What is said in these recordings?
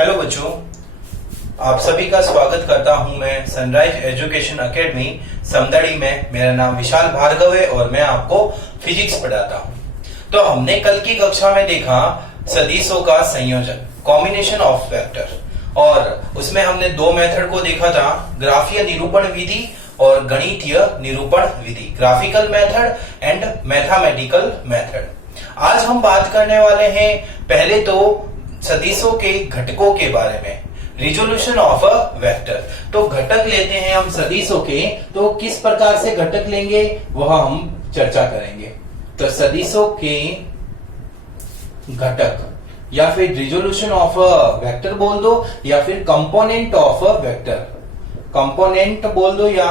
Hello बच्चों, आप सभी का स्वागत करता हूं मैं सनराइज एजुकेशन एकेडमी समदड़ी में। मेरा नाम विशाल भार्गव है और मैं आपको फिजिक्स पढ़ाता हूं। तो हमने कल की कक्षा में देखा सदिशों का संयोजन, कॉम्बिनेशन ऑफ वेक्टर, और उसमें हमने दो मेथड को देखा था, ग्राफीय निरूपण विधि और गणितीय निरूपण विधि, graphical method and mathematical method. आज हम बात करने वाले हैं पहले तो सदिशों के घटकों के बारे में, रिजोल्यूशन ऑफ अ वेक्टर। तो घटक लेते हैं हम सदिशों के, तो किस प्रकार से घटक लेंगे वह हम चर्चा करेंगे। तो सदिशों के घटक या फिर रिजोल्यूशन ऑफ अ वेक्टर बोल दो या फिर component of a vector, component बोल दो या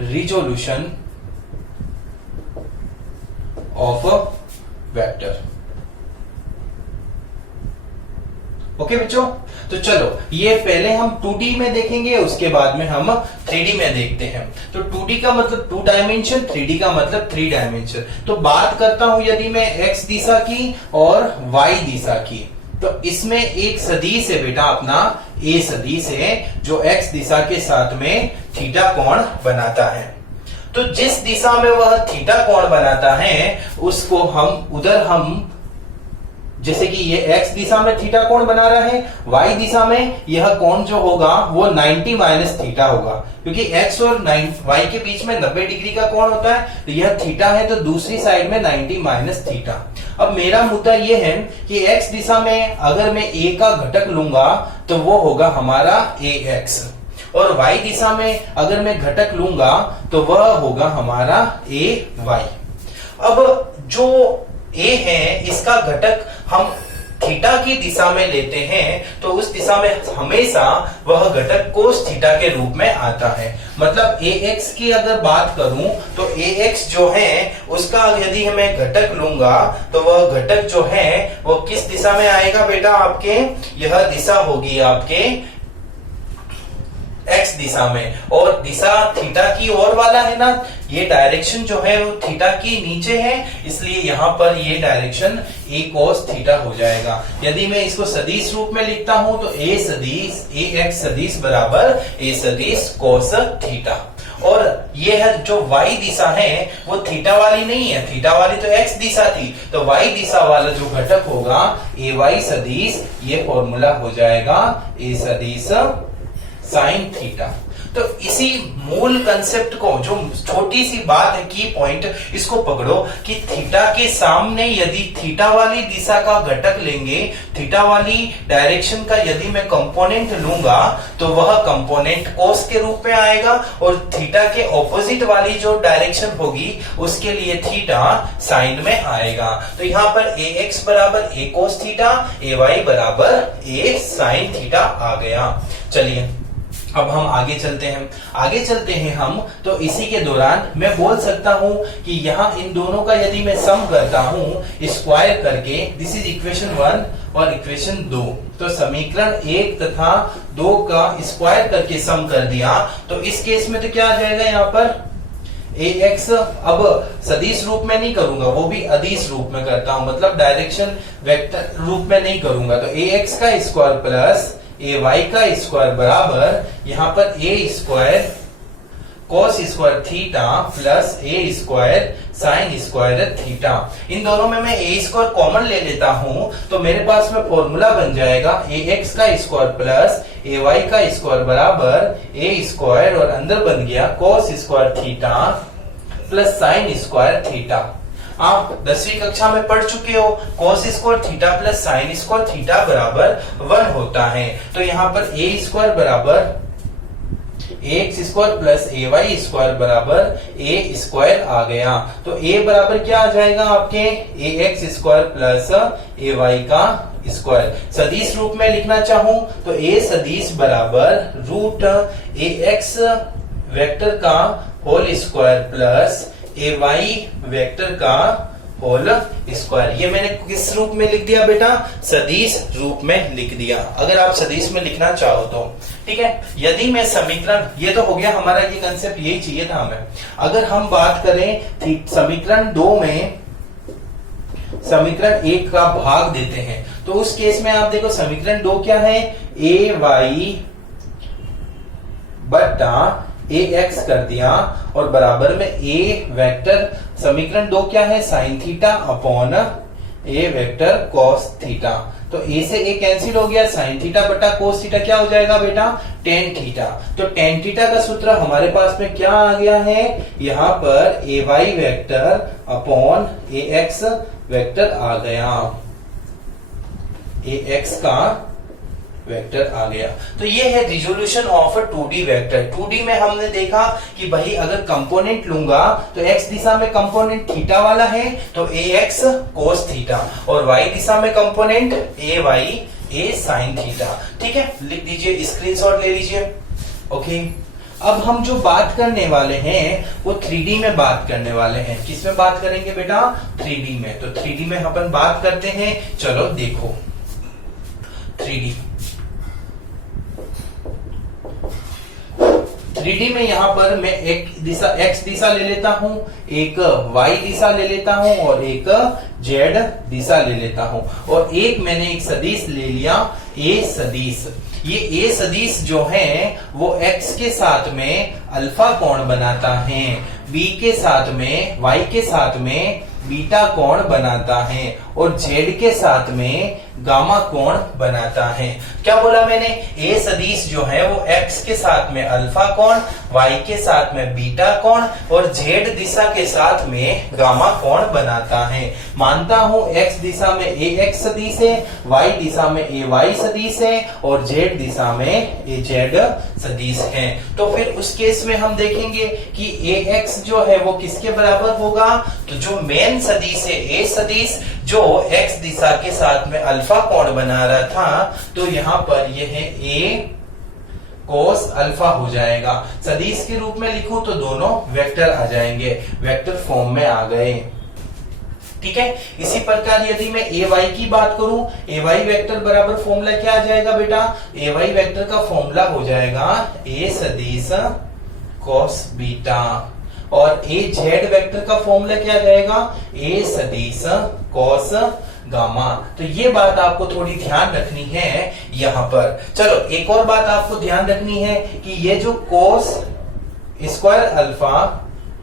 resolution of a vector. Okay बच्चों, तो चलो ये पहले हम 2D में देखेंगे, उसके बाद में हम 3D में देखते हैं। तो 2D का मतलब 2 डायमेंशन, 3D का मतलब 3 डायमेंशन। तो बात करता हूं यदि मैं x दिशा की और y दिशा की, तो इसमें एक सदिश है बेटा अपना a सदिश है जो x दिशा के साथ में थीटा कोण बनाता है। तो जिस दिशा में वह थीटा कोण बनाता है उसको हम जैसे कि ये x दिशा में थीटा कोण बना रहा है, y दिशा में यह कोण जो होगा वो 90 माइनस थीटा होगा, क्योंकि x और y के बीच में 90 डिग्री का कोण होता है। तो यह थीटा है तो दूसरी साइड में 90 माइनस थीटा। अब मेरा मुद्दा यह है कि x दिशा में अगर मैं a का घटक लूंगा तो वो होगा हमारा ax, और y दिशा में अगर मैं घटक लूंगा तो वह होगा हमारा ay। अब जो a है इसका घटक हम थीटा की दिशा में लेते हैं तो उस दिशा में हमेशा वह घटक कोस थीटा के रूप में आता है। मतलब ax की अगर बात करूं तो ax जो है उसका यदि मैं घटक लूंगा तो वह घटक जो है वो किस दिशा में आएगा बेटा, आपके यह दिशा होगी आपके x दिशा में, और दिशा थीटा की ओर वाला है ना, ये डायरेक्शन जो है वो थीटा की नीचे है, इसलिए यहां पर ये डायरेक्शन a cos थीटा हो जाएगा। यदि मैं इसको सदिश रूप में लिखता हूं तो a सदिश ax सदिश बराबर a सदिश cos थीटा। और ये है जो y दिशा है वो थीटा वाली नहीं है, थीटा वाली तो x दिशा थी, तो y दिशा वाला जो घटक होगा ay सदिश, ये फॉर्मूला हो जाएगा a सदिश साइन थीटा। तो इसी मूल कंसेप्ट को, जो छोटी सी बात है, की पॉइंट, इसको पकड़ो कि थीटा के सामने यदि थीटा वाली दिशा का घटक लेंगे, थीटा वाली डायरेक्शन का यदि मैं कंपोनेंट लूंगा तो वह कंपोनेंट कोस के रूप में आएगा, और थीटा के ऑपोजिट वाली जो डायरेक्शन होगी उसके लिए थीटा साइन में आएगा। तो यहाँ पर ax बराबर a cos थीटा, ay बराबर a साइन थीटा आ गया। चलिए अब हम आगे चलते हैं हम, तो इसी के दौरान मैं बोल सकता हूं कि यहाँ इन दोनों का यदि मैं सम करता हूं स्क्वायर करके, दिस इज इक्वेशन 1 और इक्वेशन 2, तो समीकरण 1 तथा 2 का स्क्वायर करके सम कर दिया, तो इस केस में तो क्या आ जाएगा यहाँ पर ax, अब सदिश रूप में नहीं करूंगा, वो भी अदिश रूप में करता हूं, मतलब डायरेक्शन वेक्टर रूप में नहीं करूंगा। तो ax का स्क्वायर प्लस ay का स्क्वायर बराबर यहाँ पर a square cos square theta plus a square sine square theta. इन दोनों में मैं a स्क्वायर कॉमन ले लेता हूं तो मेरे पास में फॉर्मूला बन जाएगा ax का स्क्वायर प्लस ay का स्क्वायर बराबर a स्क्वायर, और अंदर बन गया cos square theta plus sign square theta. आप 10वीं कक्षा में पढ़ चुके हो, cos square theta plus sign square theta बराबर 1 होता है। तो यहाँ पर a स्क्वायर बराबर ax square plus ay square बराबर a स्क्वायर आ गया। तो a बराबर क्या आ जाएगा आपके ax स्क्वायर प्लस ay का स्क्वायर। सदिश रूप में लिखना चाहूं तो a सदिश बराबर रूट ax वेक्टर का whole square plus ay vector का होल स्क्वायर। ये मैंने किस रूप में लिख दिया बेटा, सदिश रूप में लिख दिया, अगर आप सदिश में लिखना चाहो तो। ठीक है, यदि मैं समीकरण, ये तो हो गया हमारा, ये कंसेप्ट यही चाहिए था हमें। अगर हम बात करें समीकरण 2 में समीकरण 1 का भाग देते हैं, तो उस केस में आप देखो समीकरण 2 क्या है, ए वाई बटा ए एक्स कर दिया और बराबर में ए वेक्टर, समीकरण 2 क्या है, साइन थीटा अपॉन ए वेक्टर कॉस थीटा। तो ए से ए कैंसिल हो गया, साइन थीटा बटा कोस थीटा क्या हो जाएगा बेटा, टेन थीटा। तो टेन थीटा का सूत्र हमारे पास में क्या आ गया है, यहां पर ए वाई वेक्टर अपॉन ए एक्स वेक्टर आ गया, ए एक्स का वेक्टर आ गया। तो ये है resolution of a 2D vector. 2D में हमने देखा कि भाई अगर कंपोनेंट लूंगा तो x दिशा में कंपोनेंट थीटा वाला है तो ax cos थीटा, और y दिशा में component ay a sin theta. ठीक है, लिख दीजिए, स्क्रीनशॉट ले लीजिए। ओके, अब हम जो बात करने वाले हैं वो 3D में बात करने वाले हैं। किस में बात करेंगे बेटा, 3D में। तो 3D में अपन बात करते हैं, चलो देखो 3D में यहां पर मैं एक दिशा x दिशा ले लेता हूं, एक y दिशा ले लेता हूं और एक z दिशा ले लेता हूं, और एक मैंने एक सदिश ले लिया a सदिश। ये a सदिश जो है वो x के साथ में अल्फा कोण बनाता है, b के साथ में, y के साथ में बीटा कोण बनाता है और z के साथ में गामा कोण बनाता है। क्या बोला मैंने, a सदिश जो है वो x के साथ में अल्फा कोण, y के साथ में बीटा कोण और z दिशा के साथ में गामा कोण बनाता है। मानता हूं x दिशा में ax सदिश है, y दिशा में ay सदिश है और z दिशा में az सदिश है। तो फिर उस केस में हम देखेंगे कि ax जो है वो किसके बराबर होगा, तो जो मेन सदिश है a सदिश जो x दिशा के साथ में अल्फा कोण बना रहा था, तो यहां पर यह है a cos अल्फा हो जाएगा। सदिश के रूप में लिखूं तो दोनों वेक्टर आ जाएंगे, वेक्टर फॉर्म में आ गए। ठीक है, इसी प्रकार यदि मैं ए वाई की बात करूं, ए वाई वेक्टर बराबर फॉर्मूला क्या आ जाएगा बेटा, ए वाई वेक्टर का फॉर्मूला हो जाएगा ए सदिश cos बीटा, और ए जेड वेक्टर का फॉर्मूला क्या जाएगा, ए सदिश cos गामा। तो ये बात आपको थोड़ी ध्यान रखनी है यहां पर। चलो एक और बात आपको ध्यान रखनी है कि ये जो cos square alpha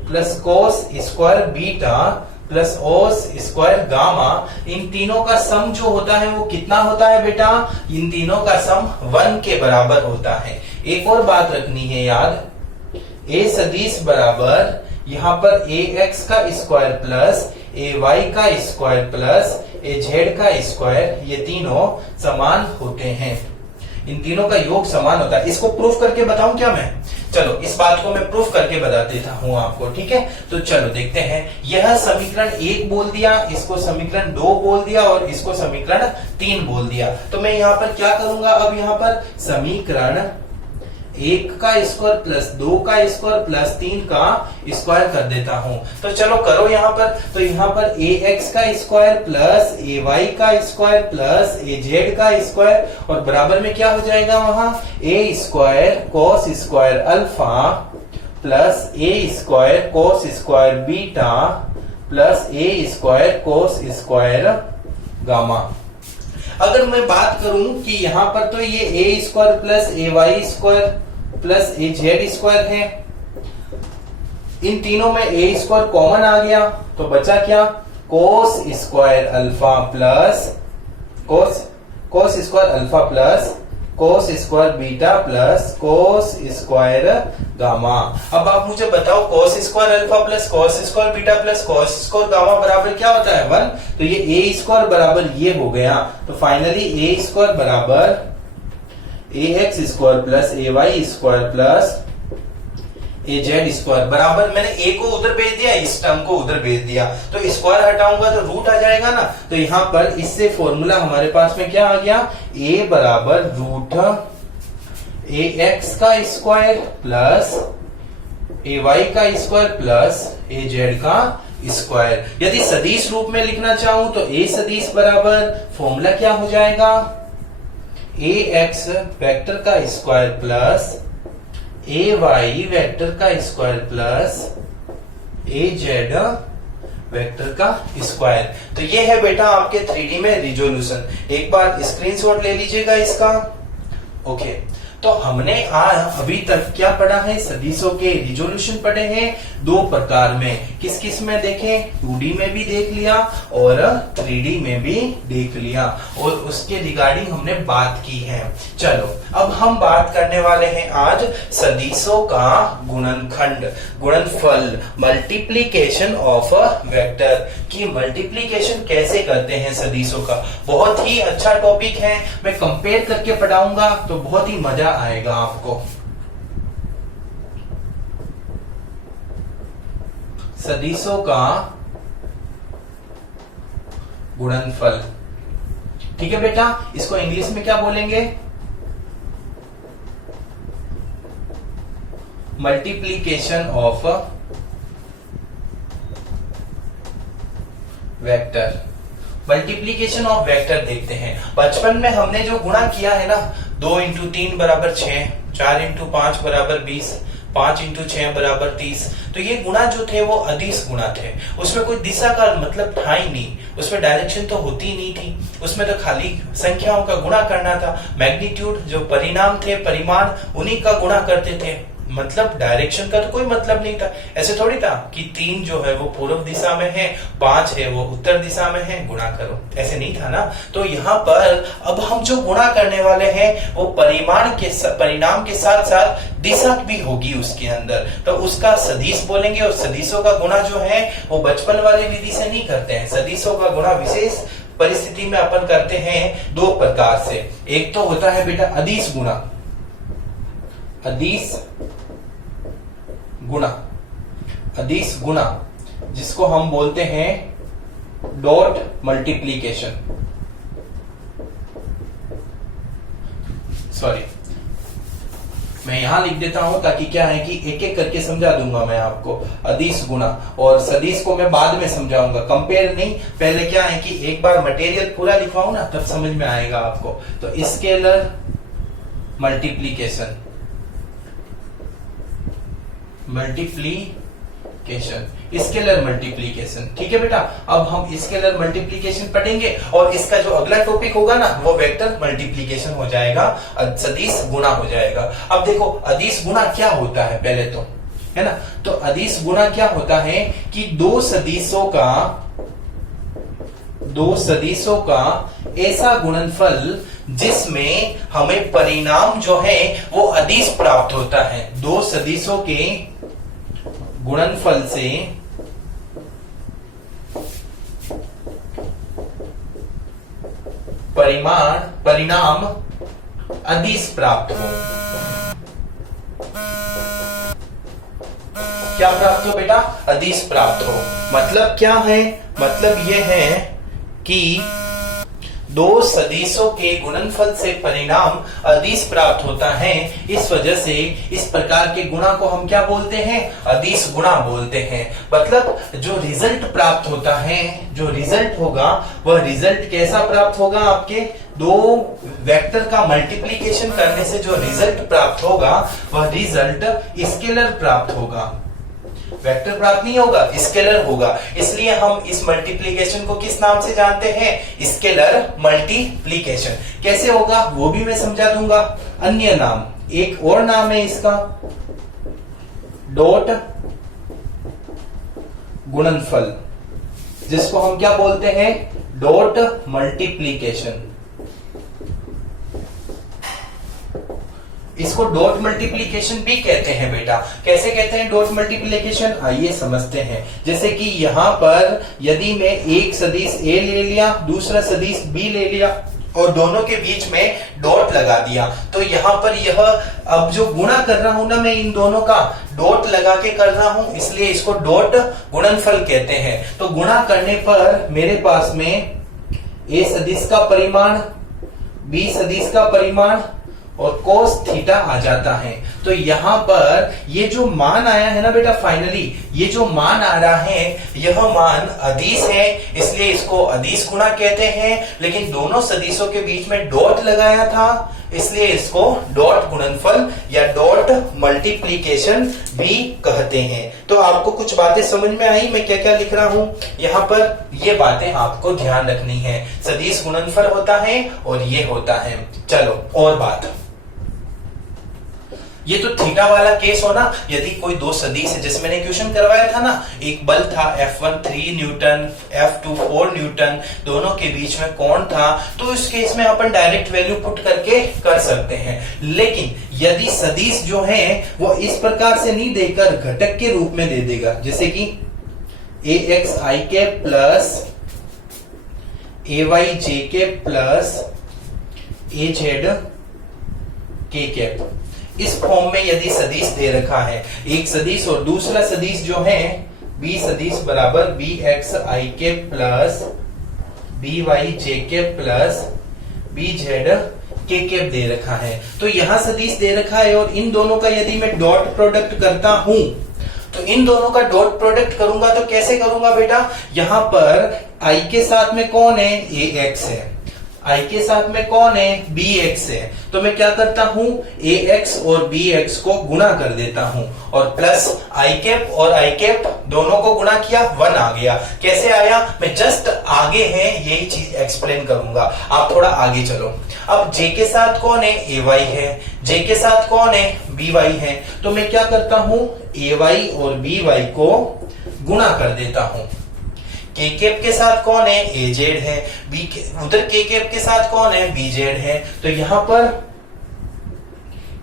plus cos square beta plus ओस स्क्वायर गामा, इन तीनों का सम जो होता है वो कितना होता है बेटा, इन तीनों का सम 1 के बराबर होता है। एक और बात रखनी है याद, ए सदिश बराबर यहां पर ए एक्स का स्क्वायर प्लस ए वाई का स्क्वायर प्लस ए जेड का स्क्वायर, ये तीनों समान होते हैं, इन तीनों का योग समान होता है। इसको प्रूफ करके बताऊं क्या मैं, चलो इस बात को मैं प्रूफ करके बता देता हूं आपको। ठीक है, तो चलो देखते हैं। यह समीकरण 1 बोल दिया, इसको समीकरण 2 बोल दिया और इसको समीकरण 3 बोल दिया। तो मैं यहाँ पर क्या करूंगा, अब यहाँ पर समीकरण 1 का स्क्वायर प्लस 2 का स्क्वायर प्लस 3 का स्क्वायर कर देता हूं। तो चलो करो यहाँ पर, तो यहाँ पर ए एक्स का स्क्वायर प्लस ए वाई का स्क्वायर प्लस ए जेड का स्क्वायर, और बराबर में क्या हो जाएगा वहां, a square cos square alpha plus a square cos square beta plus a square cos square gamma. अगर मैं बात करूं कि यहां पर तो ये a square plus a y square plus a z square है, इन तीनों में ए स्क्वायर कॉमन आ गया तो बचा क्या, cos square alpha plus cos square alpha plus cos square beta plus cos square gamma. अब आप मुझे बताओ cos square alpha plus cos square beta plus cos square gamma बराबर क्या होता है, 1। तो ये ए स्क्वायर बराबर ये हो गया, तो फाइनली ए स्क्वायर बराबर ए x square plus a y square plus a z square बराबर, मैंने ए को उधर भेज दिया, इस टर्म को उधर भेज दिया, तो स्क्वायर हटाऊंगा तो रूट आ जाएगा ना। तो यहां पर इससे फॉर्मूला हमारे पास में क्या आ गया, ए बराबर रूट ए एक्स का स्क्वायर प्लस ए वाई का स्क्वायर प्लस ए जेड का स्क्वायर। यदि सदिश रूप में लिखना चाहूं तो ए सदिश बराबर फॉर्मूला क्या हो जाएगा, ए एक्स वेक्टर का square plus a Y vector का square plus a Z vector का स्क्वायर। तो ये है बेटा आपके 3D में रिजोल्यूशन। एक बार स्क्रीनशॉट ले लीजिएगा इसका। ओके, तो हमने अभी तक क्या पढ़ा है, सदिशों के रिजोल्यूशन पढ़े हैं दो प्रकार में। किस किस में देखें, 2D में भी देख लिया और 3D में भी देख लिया, और उसके रिगार्डिंग हमने बात की है। चलो अब हम बात करने वाले हैं आज सदिशों का गुणनखंड, गुणनफल, मल्टीप्लीकेशन ऑफ अ वेक्टर की मल्टीप्लीकेशन कैसे करते हैं सदिशों का। बहुत ही अच्छा टॉपिक है, मैं कंपेयर करके पढ़ाऊंगा तो बहुत ही मजा आएगा आपको। सदिशों का गुणनफल, ठीक है बेटा, इसको इंग्लिश में क्या बोलेंगे, multiplication of vector. Multiplication of vector देखते हैं। बचपन में हमने जो गुणा किया है ना, 2 इंटू 3 बराबर 6, 4 इंटू 5 बराबर 20, 5 इंटू 6 बराबर 30। तो ये गुणा जो थे वो अदिश गुणा थे, उसमें कोई दिशा का मतलब था ही नहीं, उसमें डायरेक्शन तो होती नहीं थी, उसमें तो खाली संख्याओं का गुणा करना था। मैग्नीट्यूड जो परिणाम थे, परिमाण, उन्हीं का गुणा करते थे, मतलब डायरेक्शन का तो कोई मतलब नहीं था। ऐसे थोड़ी था कि 3 जो है वो पूर्व दिशा में है, 5 है वो उत्तर दिशा में है, गुणा करो, ऐसे नहीं था ना। तो यहाँ पर अब हम जो गुणा करने वाले हैं वो परिणाम के साथ साथ दिशा भी होगी उसके अंदर, तो उसका सदिश बोलेंगे। और सदिशों का गुणा जो है वो बचपन वाली विधि से नहीं करते हैं। सदिशों का गुणा विशेष परिस्थिति में अपन करते हैं दो प्रकार से। एक तो होता है बेटा अदिश गुणा, अदिश गुणा, अदिश गुणा जिसको हम बोलते हैं डॉट मल्टीप्लीकेशन। सॉरी, मैं यहां लिख देता हूं ताकि क्या है कि एक एक करके समझा दूंगा मैं आपको। अदिश गुणा और सदिश को मैं बाद में समझाऊंगा, कंपेयर नहीं। पहले क्या है कि एक बार मटेरियल पूरा लिखवाऊं ना, तब समझ में आएगा आपको। तो scalar multiplication, multiplication, scalar multiplication, ठीक है बेटा। अब हम स्केलर मल्टीप्लीकेशन पढ़ेंगे और इसका जो अगला टॉपिक होगा ना वो वेक्टर मल्टीप्लीकेशन हो जाएगा, सदिश गुणा हो जाएगा। अब देखो अदिश गुणा क्या होता है पहले तो, है ना। तो अदिश गुणा क्या होता है कि दो सदिशों का ऐसा गुणनफल जिसमें हमें परिणाम जो है वो अदिश प्राप्त होता है। दो सदिशों के गुणनफल से परिणाम अदिश प्राप्त हो। क्या प्राप्त हो बेटा, अदिश प्राप्त हो। मतलब क्या है, मतलब यह है कि दो सदिशों के गुणनफल से परिणाम अदिश प्राप्त होता है। इस वजह से इस प्रकार के गुणा को हम क्या बोलते हैं, अदिश गुणा बोलते हैं। मतलब जो रिजल्ट प्राप्त होता है, जो रिजल्ट होगा वह रिजल्ट कैसा प्राप्त होगा, आपके दो वेक्टर का मल्टीप्लीकेशन करने से जो रिजल्ट प्राप्त होगा वह रिजल्ट स्केलर प्राप्त होगा, वेक्टर प्राप्त नहीं होगा, स्केलर होगा। इसलिए हम इस मल्टीप्लीकेशन को किस नाम से जानते हैं, स्केलर मल्टीप्लीकेशन। कैसे होगा वो भी मैं समझा दूंगा। अन्य नाम, एक और नाम है इसका डॉट गुणनफल, जिसको हम क्या बोलते हैं, डॉट मल्टीप्लीकेशन। इसको डॉट मल्टीप्लीकेशन भी कहते हैं बेटा। कैसे कहते हैं डॉट मल्टीप्लीकेशन, आइए समझते हैं। जैसे कि यहाँ पर यदि मैं एक सदिश ए ले लिया, दूसरा सदिश बी ले लिया और दोनों के बीच में डॉट लगा दिया, तो यहाँ पर यह अब जो गुणा कर रहा हूं ना मैं इन दोनों का, डॉट लगा के कर रहा हूं, इसलिए इसको डॉट गुणनफल कहते हैं। तो गुणा करने पर मेरे पास में ए सदिश का परिमाण, बी सदिश का परिमाण और कोस थीटा आ जाता है। तो यहाँ पर ये जो मान आया है ना बेटा, फाइनली ये जो मान आ रहा है यह मान अदिश है, इसलिए इसको अदिश गुणा कहते हैं। लेकिन दोनों सदिशों के बीच में डॉट लगाया था, इसलिए इसको डॉट गुणनफल या डॉट मल्टीप्लीकेशन भी कहते हैं। तो आपको कुछ बातें समझ में आई मैं क्या क्या लिख रहा हूं? यहाँ पर ये बातें आपको ध्यान रखनी है। सदिश गुणनफल होता है और ये होता है। चलो और बात, ये तो थीटा वाला केस हो ना, यदि कोई दो सदिश है, जैसे मैंने क्वेश्चन करवाया था ना, एक बल था F1 3 न्यूटन, F2 4 न्यूटन, दोनों के बीच में कोण था, तो इस केस में अपन डायरेक्ट वैल्यू पुट करके कर सकते हैं। लेकिन यदि सदिश जो है वो इस प्रकार से नहीं देकर घटक के रूप में दे देगा, जैसे कि ax i के प्लस ay j के प्लस az k कैप, इस फॉर्म में यदि सदिश दे रखा है, एक सदिश और दूसरा सदिश जो है b सदिश बराबर bx i के प्लस by j के प्लस bz k कैप दे रखा है, तो यहां सदिश दे रखा है और इन दोनों का यदि मैं डॉट प्रोडक्ट करता हूं, तो इन दोनों का डॉट प्रोडक्ट करूंगा तो कैसे करूंगा बेटा? यहां पर i के साथ में कौन है? ax है, i के साथ में कौन है? bx है, तो मैं क्या करता हूं? ax और bx को गुणा कर देता हूं और प्लस i कैप और i कैप दोनों को गुणा किया, 1 आ गया। कैसे आया? मैं जस्ट आगे है यही चीज एक्सप्लेन करूंगा, आप थोड़ा आगे चलो। अब j के साथ कौन है? ay है, j के साथ कौन है? by है, तो मैं क्या करता हूं? ay और by को गुणा कर देता हूं। के कैप के साथ कौन है? az है, उधर के कैप के साथ कौन है? bz है, तो यहां पर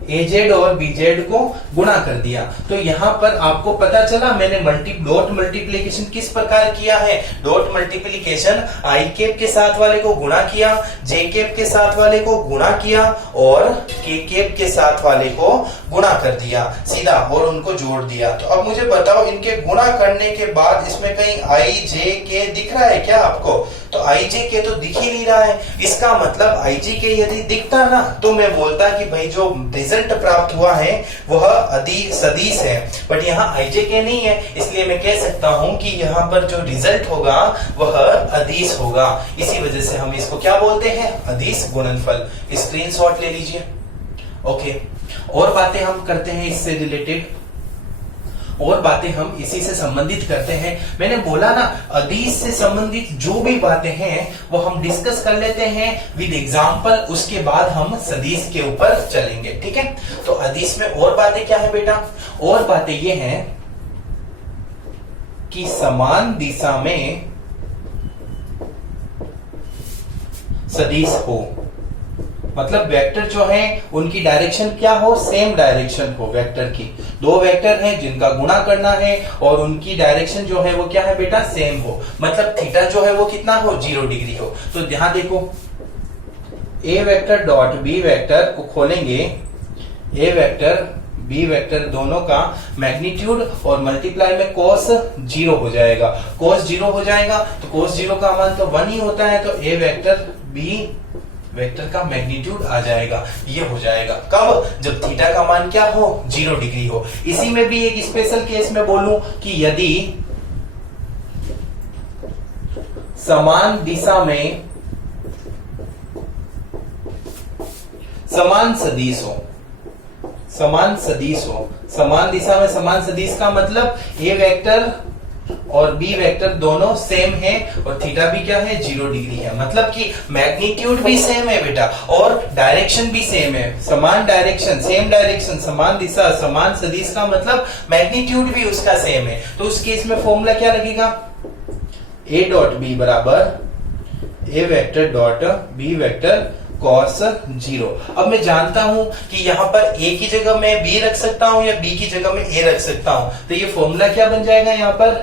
az और bz को गुणा कर दिया। तो यहां पर आपको पता चला मैंने डॉट मल्टीप्लीकेशन किस प्रकार किया है। डॉट मल्टीप्लीकेशन i कैप के साथ वाले को गुणा किया, j कैप के साथ वाले को गुणा किया और k कैप के साथ वाले को गुणा कर दिया सीधा और उनको जोड़ दिया। तो अब मुझे बताओ, इनके गुणा करने के बाद इसमें कहीं i j k दिख रहा है क्या आपको? तो i j k तो दिख ही नहीं रहा है। इसका मतलब i j k यदि दिखता ना तो मैं बोलता कि भाई जो रिजल्ट प्राप्त हुआ है वह सदिश है, बट यहाँ i j k नहीं है, इसलिए मैं कह सकता हूं कि यहाँ पर जो रिजल्ट होगा वह अदिश होगा। इसी वजह से हम इसको क्या बोलते हैं? अदिश गुणनफल। स्क्रीनशॉट ले लीजिए। ओके, और बातें हम करते हैं इससे रिलेटेड, और बातें हम इसी से संबंधित करते हैं। मैंने बोला ना, अदिश से संबंधित जो भी बातें हैं वो हम डिस्कस कर लेते हैं विद एग्जांपल, उसके बाद हम सदिश के ऊपर चलेंगे। ठीक है, तो अदिश में और बातें क्या है बेटा? और बातें ये हैं कि समान दिशा में सदिश हो, मतलब वेक्टर जो है उनकी डायरेक्शन क्या हो? सेम डायरेक्शन हो। वेक्टर की दो वेक्टर हैं जिनका गुणा करना है और उनकी डायरेक्शन जो है वो क्या है बेटा? सेम हो, मतलब थीटा जो है वो कितना हो? 0 डिग्री हो। तो यहां देखो, ए वेक्टर डॉट बी वेक्टर को खोलेंगे, ए वेक्टर बी वेक्टर दोनों का मैग्नीट्यूड और मल्टीप्लाई में cos 0 हो जाएगा। cos 0 हो जाएगा तो cos 0 का मान तो 1 ही होता है, तो ए वेक्टर बी वेक्टर का मैग्नीट्यूड आ जाएगा। ये हो जाएगा कब? जब थीटा का मान क्या हो? 0 डिग्री हो। इसी में भी एक स्पेशल केस में बोलूं कि यदि समान दिशा में समान सदिश हो, समान सदिश हो, समान दिशा में समान सदिश का मतलब ए वेक्टर और बी वेक्टर दोनों सेम है और थीटा भी क्या है? 0 डिग्री है, मतलब कि मैग्नीट्यूड भी सेम है बेटा और डायरेक्शन भी सेम है। समान डायरेक्शन, सेम डायरेक्शन, समान दिशा, समान सदिश का मतलब मैग्नीट्यूड भी उसका सेम है। तो उस केस में फॉर्मूला क्या लगेगा? ए डॉट बी बराबर a vector dot b vector cos 0। अब मैं जानता हूं कि यहां पर a की जगह मैं b रख सकता हूं या b की जगह मैं a रख सकता हूं, तो ये फॉर्मूला क्या बन जाएगा? यहां पर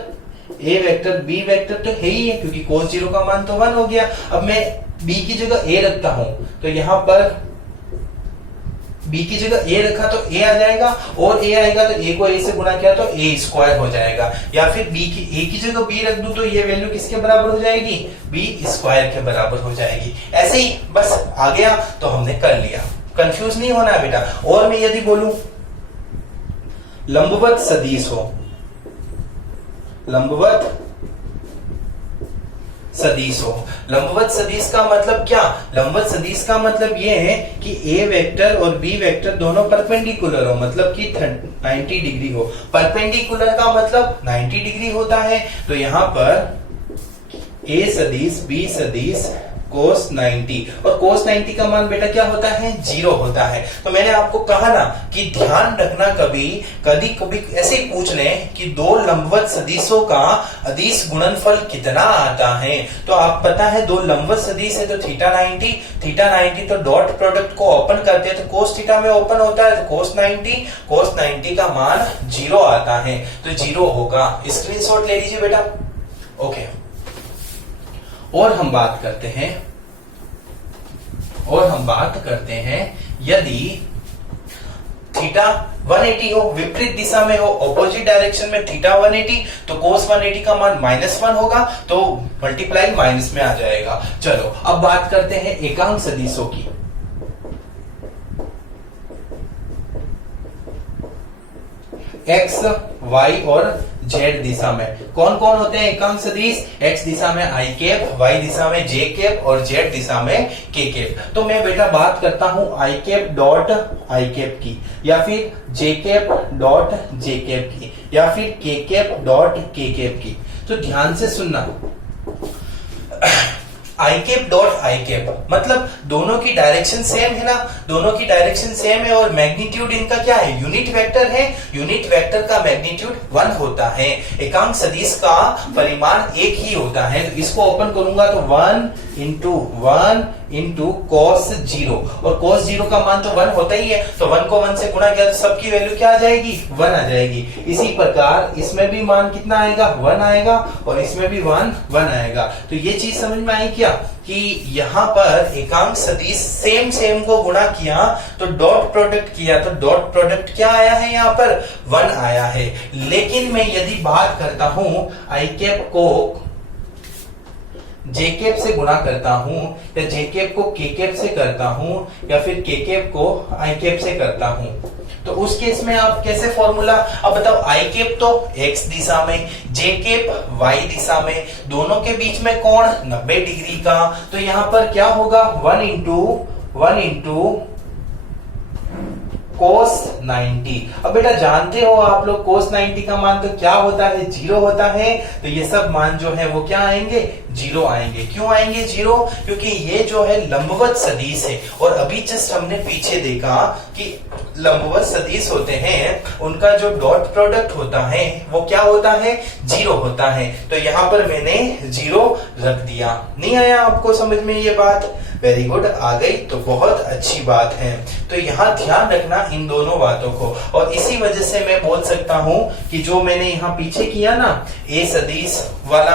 a वेक्टर b वेक्टर तो है ही है क्योंकि cos 0 का मान तो 1 हो गया। अब मैं b की जगह a रखता हूं, तो यहां पर b की जगह a रखा तो a आ जाएगा और a आएगा तो a को a से गुणा किया तो a स्क्वायर हो जाएगा, या फिर a की जगह b रख दूं तो ये वैल्यू किसके बराबर हो जाएगी? b स्क्वायर के बराबर हो जाएगी। ऐसे ही बस आ गया तो हमने कर लिया, कंफ्यूज नहीं होना है बेटा। और मैं यदि बोलूं लंबवत सदिश हो, लंबवत सदिश हो। लंबवत सदिश का मतलब क्या? लंबवत सदिश का मतलब ये है कि ए वेक्टर और बी वेक्टर दोनों परपेंडिकुलर हो, मतलब कि 90 डिग्री हो। परपेंडिकुलर का मतलब 90 डिग्री होता है। तो यहां पर ए सदिश बी सदिश cos 90, और cos 90 का मान बेटा क्या होता है? 0 होता है। तो मैंने आपको कहा ना कि ध्यान रखना, कभी कभी ऐसे ही पूछ लें कि दो लंबवत सदिशों का अदिश गुणनफल कितना आता है, तो आप पता है दो लंबवत सदिश है तो थीटा 90 तो डॉट प्रोडक्ट को ओपन करते हैं तो cos थीटा में ओपन होता है, तो cos 90 का मान 0 आता है, तो 0 होगा। स्क्रीनशॉट ले लीजिए बेटा। ओके, और हम बात करते हैं यदि थीटा 180 हो, विपरीत दिशा में हो, ऑपोजिट डायरेक्शन में थीटा 180, तो cos 180 का मान -1 होगा, तो मल्टीप्लाई माइनस में आ जाएगा। चलो अब बात करते हैं एकांक सदिशों की। एक्स, वाई और जेड दिशा में कौन कौन होते हैं एकांक सदिश? एक्स दिशा में आई कैप, वाई दिशा में जे कैप और जेड दिशा में के कैप। तो मैं बेटा बात करता हूं आई कैप डॉट आई कैप की, या फिर जे कैप डॉट जे कैप की, या फिर के कैप डॉट के कैप की। तो ध्यान से सुनना, आई कैप डॉट आई कैप मतलब दोनों की डायरेक्शन सेम है ना, दोनों की डायरेक्शन सेम है, और मैग्नीट्यूड इनका क्या है? यूनिट वेक्टर है। यूनिट वेक्टर का मैग्नीट्यूड 1 होता है। एकांक सदिश का परिमाण एक ही होता है। तो इसको ओपन करूंगा तो 1 इंटू cos 0, और cos 0 का मान तो 1 होता ही है, तो 1 को 1 से गुणा किया तो सबकी वैल्यू क्या आ जाएगी? 1 आ जाएगी। इसी प्रकार इसमें भी मान कितना आएगा? 1 आएगा, और इसमें भी 1 आएगा। तो ये चीज समझ में आई क्या कि यहां पर एकांक सदिश सेम को गुणा किया तो डॉट प्रोडक्ट किया तो डॉट प्रोडक्ट क्या आया है? यहाँ पर 1 आया है। लेकिन मैं यदि बात करता हूं आई कैप को जे कैप से गुणा करता हूं, या जे कैप को के कैप से करता हूं, या फिर के कैप को आई कैप से करता हूं, तो उस केस में आप कैसे फॉर्मूला? अब बताओ, आई कैप तो एक्स दिशा में, जे कैप वाई दिशा में, दोनों के बीच में कोण 90 डिग्री का, तो यहां पर क्या होगा? 1 इंटू cos 90। अब बेटा जानते हो आप लोग cos 90 का मान तो क्या होता है? 0 होता है। तो ये सब मान जो है वो क्या आएंगे? 0 आएंगे। क्यों आएंगे 0? क्योंकि ये जो है लंबवत सदिश है, और अभी जस्ट हमने पीछे देखा कि लंबवत सदिश होते हैं उनका जो डॉट प्रोडक्ट होता है वो क्या होता है? 0 होता है। तो यहां पर मैंने 0 रख दिया। नहीं आया आपको समझ में ये बात? वेरी गुड, आ गई तो बहुत अच्छी बात है। तो यहाँ ध्यान रखना इन दोनों बातों को, और इसी वजह से मैं बोल सकता हूं कि जो मैंने यहाँ पीछे किया ना ए सदिश वाला,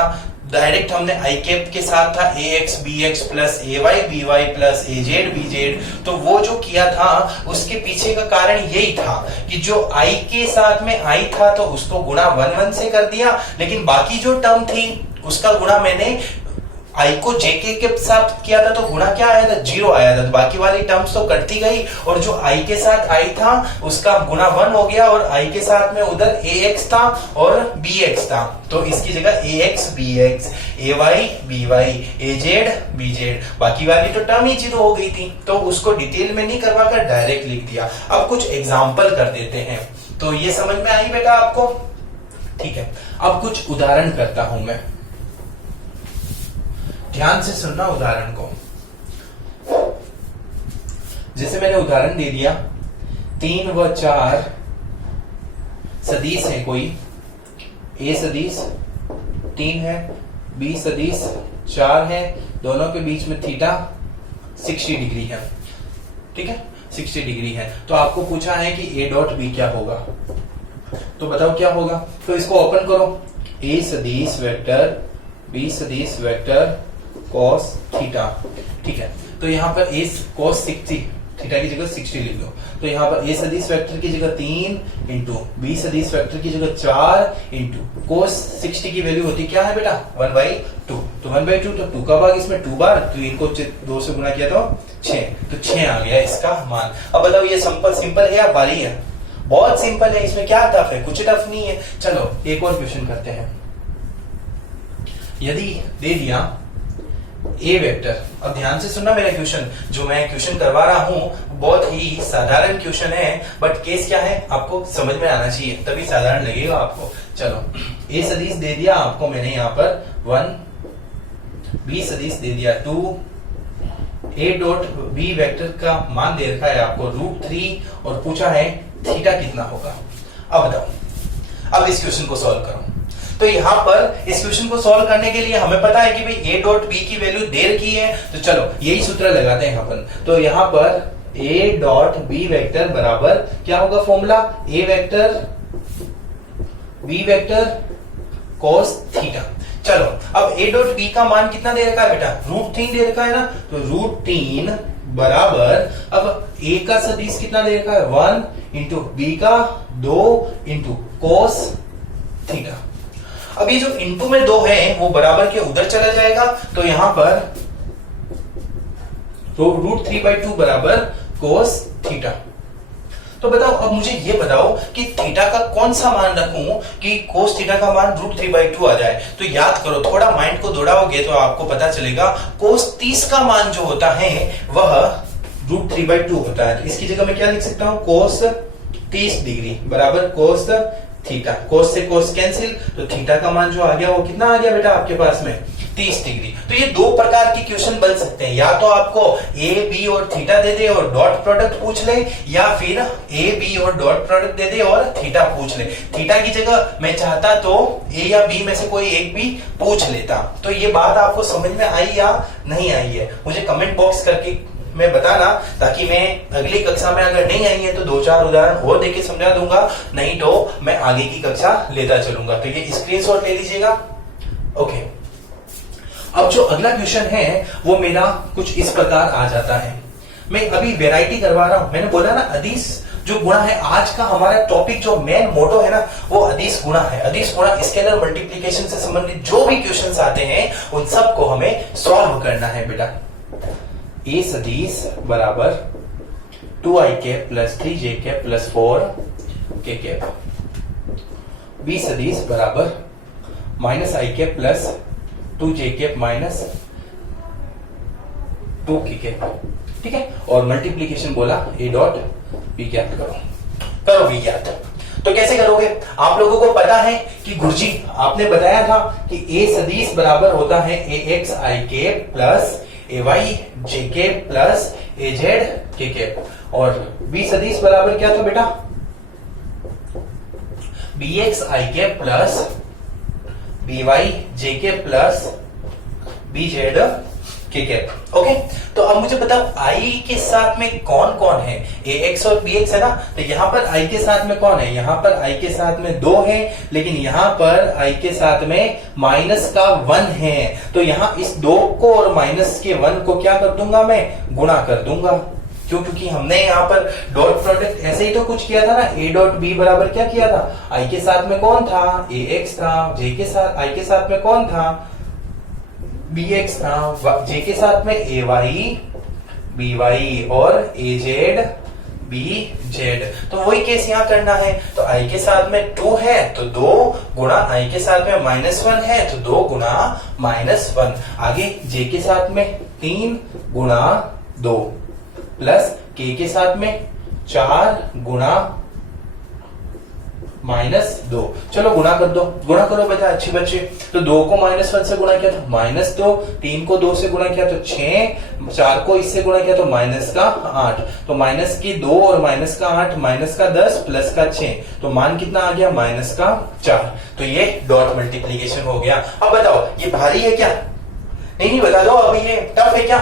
डायरेक्ट हमने आई कैप के साथ था ए x B x plus a Y B Y plus a Z B Z, तो वो जो किया था उसके पीछे का कारण यही था कि जो आई के साथ में आई था तो उसको गुणा 1 से कर दिया, लेकिन बाकी जो टर्म थी उसका गुणा मैंने आई को जेके के साथ किया था तो गुणा क्या आया था? 0 आया था। तो बाकी वाली टर्म्स तो कटती गई, और जो आई के साथ आई था उसका गुणा 1 हो गया, और आई के साथ में उधर ए एक्स था और बी एक्स था, तो इसकी जगह ए एक्स बी एक्स, ए वाई बी वाई, ए जेड बी जेड, बाकी वाली तो टर्म ही 0 हो गई थी, तो उसको डिटेल में नहीं करवा कर डायरेक्ट लिख दिया। अब कुछ एग्जाम्पल कर देते हैं। तो ये समझ में आई बेटा आपको? ठीक है, अब कुछ उदाहरण करता हूं मैं, ध्यान से सुनना उदाहरण को। जैसे मैंने उदाहरण दे दिया, 3 व 4 सदिश है कोई, ए सदिश 3 है, बी सदिश 4 है, दोनों के बीच में थीटा 60 डिग्री है। ठीक है, 60 डिग्री है। तो आपको पूछा है कि ए डॉट बी क्या होगा, तो बताओ क्या होगा? तो इसको ओपन करो, ए सदिश वेक्टर बी सदिश वेक्टर cos थीटा। ठीक है, तो यहाँ पर ए cos 60 थीटा की जगह 60 लिख लो। तो यहाँ पर ए सदिश वेक्टर की जगह 3 इंटू बी सदिश वेक्टर की जगह 4 इंटू cos 60 की वैल्यू होती क्या है बेटा? 1/2। तो 1/2, तो 2 का भाग इसमें 2 बार, तो इनको 2 से गुणा किया तो 6, तो 6 आ गया इसका मान। अब बताओ ये सिंपल है या भारी है? बहुत सिंपल है, इसमें क्या टफ है, कुछ टफ नहीं है। चलो एक और क्वेश्चन करते हैं। यदि दे दिया ए वेक्टर, अब ध्यान से सुनना मेरा क्वेश्चन, जो मैं क्वेश्चन करवा रहा हूं बहुत ही साधारण क्वेश्चन है, बट केस क्या है आपको समझ में आना चाहिए, तभी साधारण लगेगा आपको। चलो ए सदिश दे दिया आपको मैंने यहाँ पर 1, बी सदिश दे दिया 2, ए डॉट बी वेक्टर का मान दे रखा है आपको √3 और पूछा है थीटा कितना होगा। अब बताओ, अब इस क्वेश्चन को सॉल्व करो। तो यहां पर इस क्वेश्चन को सॉल्व करने के लिए हमें पता है कि भाई ए डॉट बी की वैल्यू दे रखी है, तो चलो यही सूत्र लगाते हैं अपन। तो यहां पर ए डॉट बी वेक्टर बराबर क्या होगा formula, a vector b vector cos theta. चलो अब ए डॉट बी का मान कितना दे रखा है बेटा, √3 दे रखा है ना, तो √3 बराबर, अब ए का सदिश कितना दे रखा है 1 इंटू बी का 2 इंटू cos थीटा। अब ये जो इंटू में 2 है वो बराबर के उधर चला जाएगा, तो यहां पर तो √3/2 बराबर cos थीटा। तो बताओ, अब मुझे ये बताओ कि थीटा का कौन सा मान रखूं कि cos थीटा का मान √3/2 आ जाए। तो याद करो, थोड़ा माइंड को दौड़ाओगे तो आपको पता चलेगा cos 30 का मान जो होता है वह √3/2 होता है। इसकी जगह मैं क्या लिख सकता हूं, cos 30 डिग्री बराबर cos थीटा। cos से cos कैंसिल, तो थीटा का मान जो आ गया वो कितना आ गया बेटा आपके पास में 30 डिग्री। तो ये दो प्रकार के क्वेश्चन बन सकते हैं, या तो आपको ए बी और थीटा दे दे और डॉट प्रोडक्ट पूछ ले, या फिर ए बी और डॉट प्रोडक्ट दे दे और थीटा पूछ ले। थीटा की जगह मैं चाहता तो ए या बी में से कोई एक भी पूछ लेता। तो ये बात आपको समझ में आई या नहीं आई है, मुझे कमेंट बॉक्स करके मैं बताना, ताकि मैं अगली कक्षा में अगर नहीं आई है तो 2-4 उदाहरण और देके समझा दूंगा, नहीं तो मैं आगे की कक्षा लेता चलूंगा। तो ये स्क्रीनशॉट ले लीजिएगा। ओके, अब जो अगला क्वेश्चन है वो मेरा कुछ इस प्रकार आ जाता है। मैं अभी वैरायटी करवा रहा हूं, मैंने बोला ना अदिश जो गुणा है, आज का हमारा टॉपिक जो मेन मोटो है ना वो अदिश गुणा है। अदिश गुणा स्केलर मल्टीप्लिकेशन से संबंधित जो भी क्वेश्चंस आते हैं उन सबको हमें सॉल्व करना है बेटा। ए सदिश बराबर 2i cap plus 3j cap plus 4k cap, B सदिश बराबर -i cap plus 2j cap minus 2k cap, ठीक है। और मल्टीप्लीकेशन बोला ए डॉट बी ज्ञात करो बी ज्ञात। तो कैसे करोगे, आप लोगों को पता है कि गुरुजी आपने बताया था कि ए सदिश बराबर होता है ax i cap plus ay j cap plus az k cap, और बी सदिश बराबर क्या था बेटा, bx i cap plus by j cap plus bz k cap. Okay, तो अब मुझे बताओ i के साथ में कौन कौन है, ax और bx है ना, तो यहां पर i के साथ में कौन है, यहां पर i के साथ में 2 है, लेकिन यहां पर i के साथ में माइनस का 1 है। तो यहां इस 2 को और माइनस के 1 को क्या कर दूंगा, मैं गुणा कर दूंगा। क्यों, क्योंकि हमने यहाँ पर डॉट प्रोडक्ट ऐसे ही तो कुछ किया था ना, ए डॉट बी बराबर क्या किया था, i के साथ में कौन था, ax था, j के साथ i के साथ में कौन था, bx था, j के साथ में ay by और az bz। तो वही केस यहाँ करना है। तो i के साथ में 2 है तो 2 गुणा i के साथ में -1 है तो 2 गुणा -1, आगे j के साथ में 3 गुणा 2 प्लस k के साथ में 4 गुणा -2। चलो गुणा कर दो, गुणा करो बेटा अच्छे बच्चे। तो 2 को -1 से गुणा किया तो -2, 3 को 2 से गुणा किया तो 6, 4 को इससे गुणा किया तो -8। तो -2 और -8 -10 प्लस का 6, तो मान कितना आ गया, -4। तो ये डॉट मल्टीप्लीकेशन हो गया। अब बताओ ये भारी है क्या, नहीं बता दो, अभी ये टफ है क्या,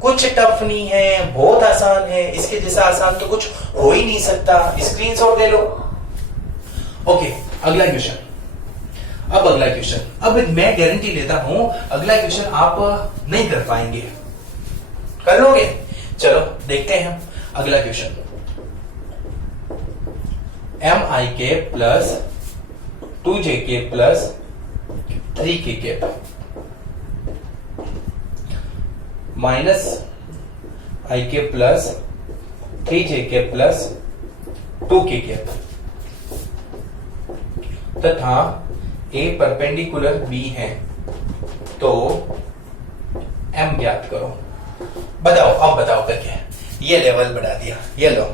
कुछ टफ नहीं है, बहुत आसान है, इसके जैसा आसान तो कुछ हो ही नहीं सकता। स्क्रीनशॉट ले लो। ओके, अगला क्वेश्चन। अब अगला क्वेश्चन, अब मैं गारंटी लेता हूं अगला क्वेश्चन आप नहीं कर पाएंगे, कर लोगे। चलो देखते हैं अगला question. mi cap plus 2j cap plus 3k cap minus i cap plus 3j cap plus 2k cap. तथा ए परपेंडिकुलर बी है तो एम ज्ञात करो। बताओ, अब बताओ करके। ये लेवल बढ़ा दिया, ये लो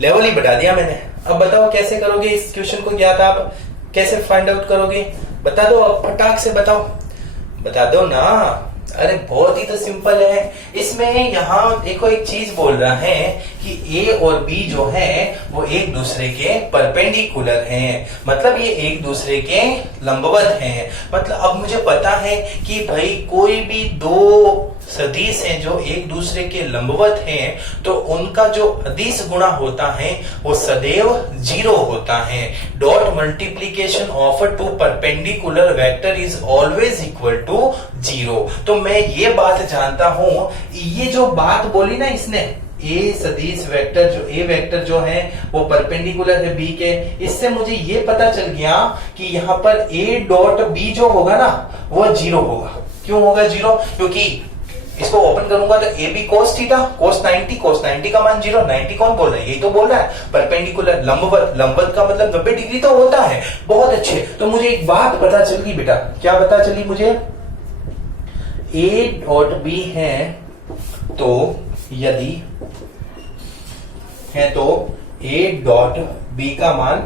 लेवल ही बढ़ा दिया मैंने। अब बताओ कैसे करोगे इस क्वेश्चन को ज्ञात, आप कैसे फाइंड आउट करोगे? बता दो, अब फटाक से बताओ, बता दो ना। अरे बहुत ही तो सिंपल है। इसमें यहाँ देखो एक चीज बोल रहा है कि ए और बी जो है वो एक दूसरे के परपेंडिकुलर हैं, मतलब ये एक दूसरे के लंबवत हैं। मतलब अब मुझे पता है कि भाई कोई भी दो सदिश हैं जो एक दूसरे के लंबवत हैं तो उनका जो अदिश गुणा होता है वो सदैव 0 होता है। Dot multiplication of a two perpendicular vector is always equal to 0। तो मैं ये बात जानता हूं, ये जो बात बोली ना इसने, ए सदिश वेक्टर जो ए वेक्टर जो है वो परपेंडिकुलर है बी के, इससे मुझे ये पता चल गया कि यहाँ पर ए डॉट बी जो होगा ना वो 0 होगा। क्यों होगा 0? क्योंकि इसको ओपन करूंगा तो A B cos theta cos 90 का मान 0। 90 कौन बोल रहा है? यही तो बोल रहा है, परपेंडिकुलर लंबवत। लंबवत का मतलब 90 डिग्री तो होता है। बहुत अच्छे। तो मुझे एक बात पता चल गई बेटा। क्या पता चली मुझे? ए डॉट बी है तो यदि है तो ए डॉट बी का मान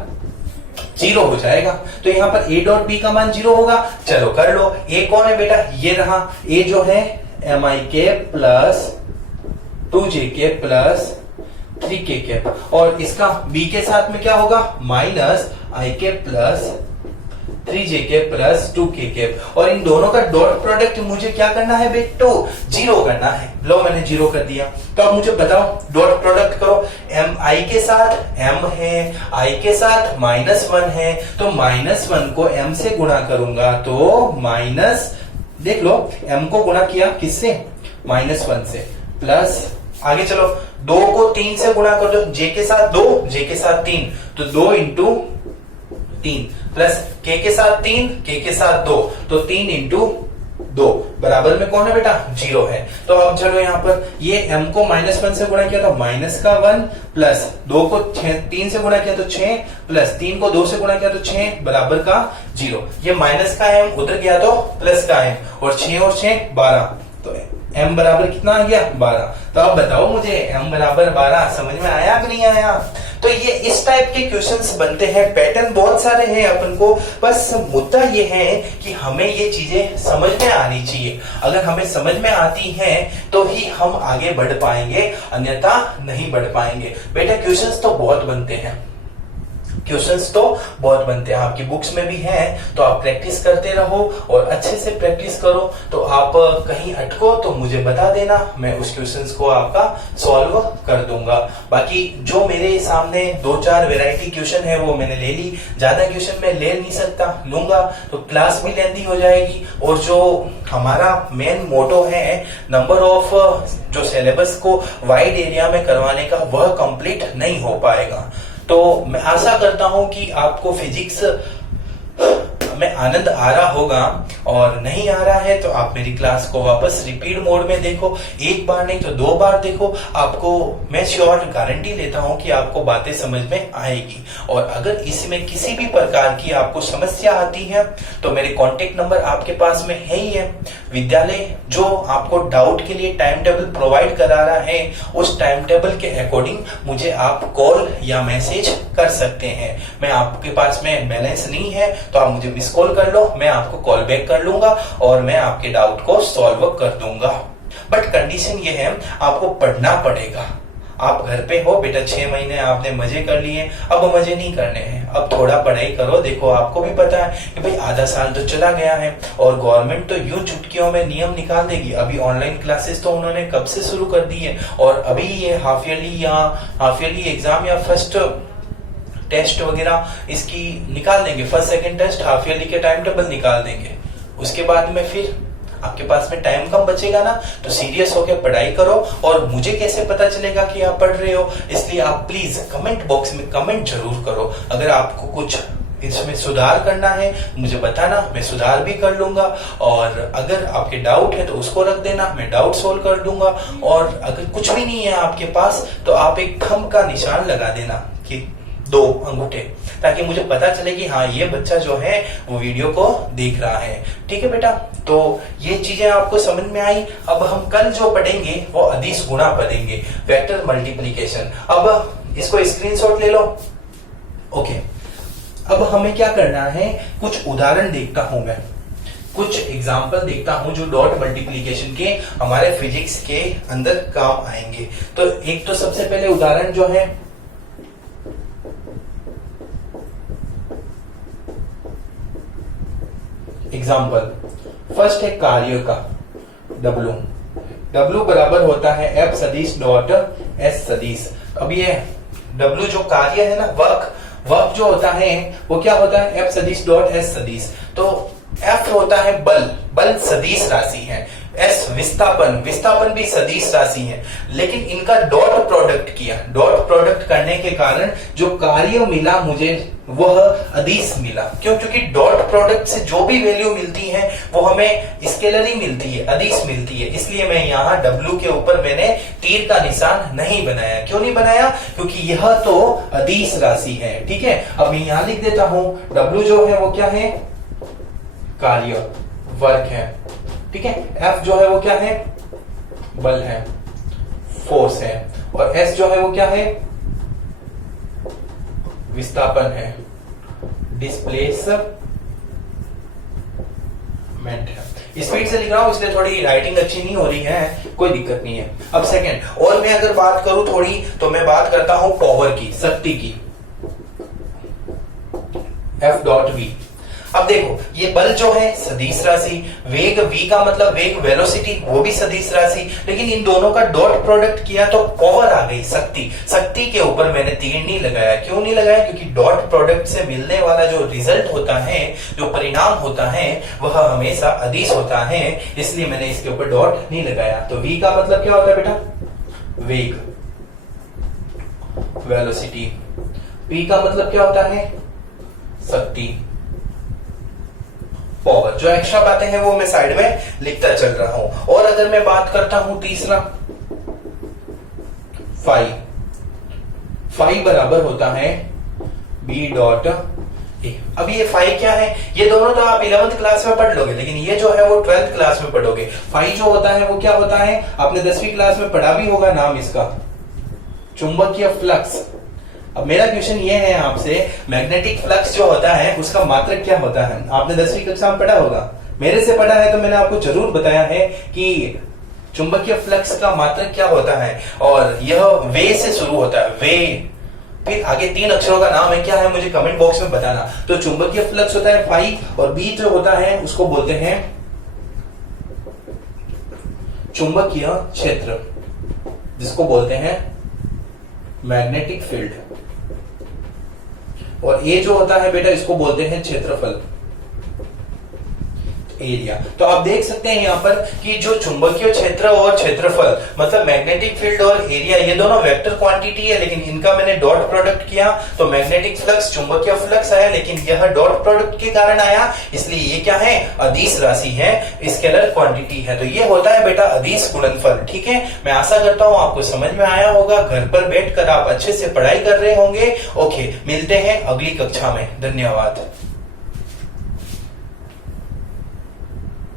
0 हो जाएगा। तो यहां पर ए डॉट बी का मान 0 होगा। चलो कर लो। ए कौन है बेटा? ये रहा। ए जो है MIK plus 2JK plus 3KK, और इसका B के साथ में क्या होगा? Minus IK plus 3JK plus 2KK, और इन दोनों का डॉट प्रोडक्ट मुझे क्या करना है बेटो? 0 करना है। लो मैंने 0 कर दिया। तो अब मुझे बताओ डॉट प्रोडक्ट करो। I के साथ M है, I के साथ -1 है, तो -1 को M से गुणा करूंगा तो माइनस, देख लो m को गुणा किया किससे? -1 से, प्लस आगे चलो 2 को 3 से गुणा कर दो। j के साथ 2, j के साथ 3, तो 2 इंटू 3, प्लस k के साथ 3, k के साथ 2, तो 3 इंटू 2 बराबर में कौन है बेटा? 0 है। तो अब चलो यहाँ पर ये m को -1 से गुणा किया तो -1, प्लस 2 को 3 से गुणा किया तो 6, प्लस 3 को 2 से गुणा किया तो 6 बराबर का 0। ये माइनस का m उधर गया तो प्लस का m, और 6 और 6 12, तो m बराबर कितना आ गया? 12। तो अब बताओ मुझे m बराबर 12 समझ में आया कि नहीं आया? तो ये इस टाइप के क्वेश्चंस बनते हैं। पैटर्न बहुत सारे हैं अपन को, बस मुद्दा ये है कि हमें ये चीजें समझ में आनी चाहिए। अगर हमें समझ में आती हैं तो ही हम आगे बढ़ पाएंगे, अन्यथा नहीं बढ़ पाएंगे। बेटा क्वेश्चंस तो बहुत बनते हैं, क्वेश्चंस तो बहुत बनते हैं, आपकी बुक्स में भी हैं। तो आप प्रैक्टिस करते रहो और अच्छे से प्रैक्टिस करो। तो आप कहीं अटको तो मुझे बता देना, मैं उस क्वेश्चंस को आपका सॉल्व कर दूंगा। बाकी जो मेरे सामने 2-4 वैरायटी क्वेश्चन है वो मैंने ले ली, ज्यादा क्वेश्चन मैं ले नहीं सकता, लूंगा तो क्लास भी लेंदी हो जाएगी। और जो हमारा मेन मोटो है नंबर ऑफ जो सिलेबस को वाइड एरिया में करवाने का, वह कंप्लीट नहीं हो पाएगा। तो मैं आशा करता हूं कि आपको फिजिक्स में आनंद आ रहा होगा, और नहीं आ रहा है तो आप मेरी क्लास को वापस रिपीट मोड में देखो, एक बार नहीं तो 2 बार देखो। आपको मैं श्योर गारंटी लेता हूं कि आपको बातें समझ में आएगी। और अगर इसमें किसी भी प्रकार की आपको समस्या आती है तो मेरे कॉन्टेक्ट नंबर आपके पास में है ही है। विद्यालय जो आपको डाउट के लिए टाइम टेबल प्रोवाइड करा रहा है, उस टाइम टेबल के अकॉर्डिंग मुझे आप कॉल या मैसेज कर सकते हैं। मैं आपके पास में बैलेंस नहीं है तो आप मुझे मिस कॉल कर लो, मैं आपको कॉल बैक कर लूंगा और मैं आपके डाउट को सॉल्व कर दूंगा। बट कंडीशन ये है, आपको पढ़ना पड़ेगा। आप घर पे हो बेटा, 6 महीने आपने मजे कर लिए, अब मजे नहीं करने हैं, अब थोड़ा पढ़ाई करो। देखो आपको भी पता है कि भाई आधा साल तो चला गया है और गवर्नमेंट तो यूं चुटकियों में नियम निकाल देगी। अभी ऑनलाइन क्लासेस तो उन्होंने कब से शुरू कर दी है, और अभी ये हाफ ईयरली एग्जाम या फर्स्ट टेस्ट वगैरह इसकी निकाल देंगे, first second test half yearly के टाइम टेबल निकाल देंगे। उसके बाद में फिर आपके पास में टाइम कम बचेगा ना, तो सीरियस होकर पढ़ाई करो। और मुझे कैसे पता चलेगा कि आप पढ़ रहे हो, इसलिए आप प्लीज कमेंट बॉक्स में कमेंट जरूर करो। अगर आपको कुछ इसमें सुधार करना है मुझे बताना, मैं सुधार भी कर लूंगा। और अगर आपके डाउट है तो उसको रख देना, मैं डाउट सोल्व कर दूंगा। और अगर कुछ भी नहीं है आपके पास तो आप एक थंब का निशान लगा देना कि 2 अंगूठे, ताकि मुझे पता चले कि हाँ ये बच्चा जो है वो वीडियो को देख रहा है। ठीक है बेटा, तो ये चीजें आपको समझ में आई। अब हम कल जो पढ़ेंगे वो अदिश गुणा पढ़ेंगे, वेक्टर मल्टीप्लीकेशन। अब इसको स्क्रीनशॉट ले लो। ओके, अब हमें क्या करना है, कुछ उदाहरण देखता हूं मैं, कुछ एग्जाम्पल देखता हूं जो डॉट मल्टीप्लीकेशन के हमारे फिजिक्स के अंदर काम आएंगे। तो एक तो सबसे पहले उदाहरण जो है, एग्जाम्पल फर्स्ट है कार्य का W। W बराबर होता है F सदिश डॉट S सदिश। अब ये W जो कार्य है ना, वर्क जो होता है वो क्या होता है, F सदिश डॉट S सदिश। तो F होता है बल सदिश राशि है, S विस्थापन भी सदिश राशि है, लेकिन इनका डॉट प्रोडक्ट किया। डॉट प्रोडक्ट करने के कारण जो कार्य मिला मुझे वह अदिश मिला। क्यों? क्योंकि डॉट प्रोडक्ट से जो भी वैल्यू मिलती है वो हमें स्केलर ही मिलती है, अदिश मिलती है। इसलिए मैं यहाँ W के ऊपर मैंने तीर का निशान नहीं बनाया। क्यों नहीं बनाया? क्योंकि यह तो अदिश राशि है। ठीक है, अब मैं यहाँ लिख देता हूं W जो है वो क्या है, कार्य, वर्क है। ठीक है, F जो है वो क्या है, बल है, फोर्स है, और S जो है वो क्या है, विस्थापन है, डिस्प्लेसमेंट है। स्पीड से लिख रहा हूं इसलिए थोड़ी राइटिंग अच्छी नहीं हो रही है, कोई दिक्कत नहीं है। अब सेकंड, और मैं अगर बात करूं थोड़ी, तो मैं बात करता हूं पावर की, शक्ति की, F डॉट V। अब देखो, ये बल जो है सदिश राशि, वेग V का मतलब वेग वेलोसिटी, वो भी सदिश राशि, लेकिन इन दोनों का डॉट प्रोडक्ट किया तो पावर आ गई, शक्ति के ऊपर मैंने तीर नहीं लगाया। क्यों नहीं लगाया? क्योंकि डॉट प्रोडक्ट से मिलने वाला जो रिजल्ट होता है, जो परिणाम होता है, वह हमेशा अदिश होता है, इसलिए मैंने इसके ऊपर डॉट नहीं लगाया। तो V का मतलब क्या होता है बेटा, वेग, वेलोसिटी। P का मतलब क्या होता है, शक्ति, पावर। जो एक्स्ट्रा बातें हैं वो मैं साइड में लिखता चल रहा हूं। और अगर मैं बात करता हूं तीसरा, फाई बराबर होता है B डॉट ए। अब ये फाई क्या है, ये दोनों तो आप 11th क्लास में पढ़ लोगे, लेकिन ये जो है वो 12th क्लास में पढ़ोगे। फाई जो होता है वो क्या होता है, आपने 10वीं क्लास में पढ़ा भी होगा, नाम इसका चुंबकीय फ्लक्स। अब मेरा क्वेश्चन ये है आपसे, मैग्नेटिक फ्लक्स जो होता है उसका मात्रक क्या होता है? आपने 10वीं कक्षा में पढ़ा होगा, मेरे से पढ़ा है तो मैंने आपको जरूर बताया है कि चुंबकीय फ्लक्स का मात्रक क्या होता है, और यह वे से शुरू होता है, वे, फिर आगे 3 अक्षरों का नाम है, क्या है मुझे कमेंट बॉक्स में बताना। तो चुंबकीय फ्लक्स होता है फाई, और बी जो होता है उसको बोलते हैं चुंबकीय क्षेत्र, जिसको बोलते हैं मैग्नेटिक फील्ड, और ये जो होता है बेटा इसको बोलते हैं क्षेत्रफल, एरिया। तो आप देख सकते हैं यहाँ पर कि जो चुंबकीय क्षेत्र और क्षेत्रफल मतलब मैग्नेटिक फील्ड और एरिया, ये दोनों वेक्टर क्वांटिटी है, लेकिन इनका मैंने डॉट प्रोडक्ट किया तो मैग्नेटिक फ्लक्स चुंबकीय फ्लक्स आया, लेकिन यह डॉट प्रोडक्ट के कारण आया, इसलिए ये क्या है, अदिश राशि है, स्केलर क्वांटिटी है। तो ये होता है बेटा अदिश गुणनफल। ठीक है, मैं आशा करता हूं आपको समझ में आया होगा, घर पर बैठकर आप अच्छे से पढ़ाई कर रहे होंगे। ओके, मिलते हैं अगली कक्षा में, धन्यवाद।